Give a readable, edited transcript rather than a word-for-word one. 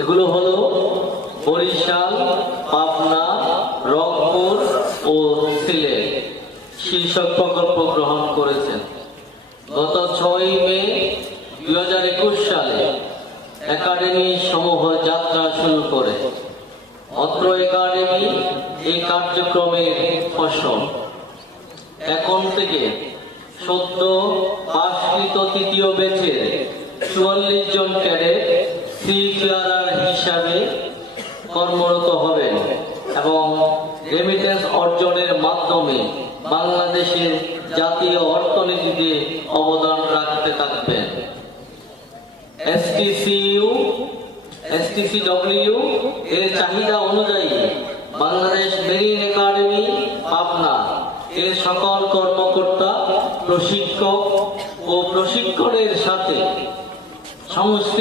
এগুলো হলো বরিশাল, পাবনা, রংপুর ও সিলেট শীর্ষক প্রকল্প গ্রহণ করেছেন। গত 6 মে 2021 সালে একাডেমি সমূহ যাত্রা শুরু করে। অত্র একাডেমি এই কার্যক্রমের ফসল। এখন থেকে সদ্য পাশকৃত তৃতীয় ব্যাচের 44 জন ক্যাডেট সিফেয়ারার হিসাবে কর্মরত হবেন এবং রেমিটেন্স অর্জনের মাধ্যমে বাংলাদেশের জাতীয় অর্থনীতিতে অবদান রাখতে থাকবেন। STCW এর চাহিদা অনুযায়ী বাংলাদেশ মেরিন একাডেমি পাবনা এর সকল কর্মকর্তা, প্রশিক্ষক ও প্রশিক্ষণের সাথে সংশ্লিষ্ট